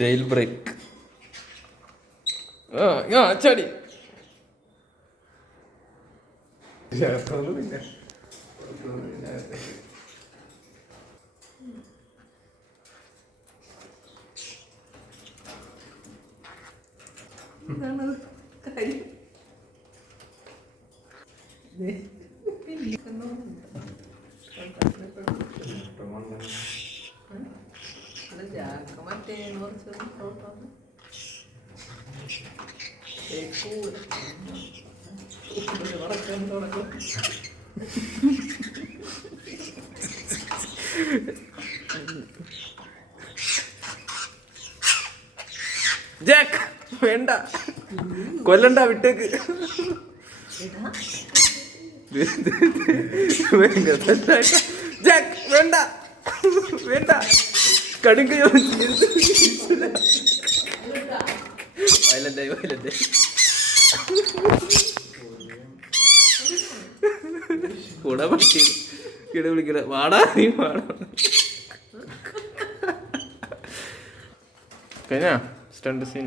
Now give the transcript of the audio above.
Jail break. ചടി Jack വേണ്ട, കൊല്ലണ്ട, വിട്ടേക്ക്. Jack വേണ്ട, വേണ്ട, കടുങ്ക് വയലന്റായി വയലന്റായി. കൂടെ പറ്റി കിട വിളിക്കല, വാടാ നീ വാടാ. കഴിഞ്ഞാ സ്റ്റണ്ട് സീൻ.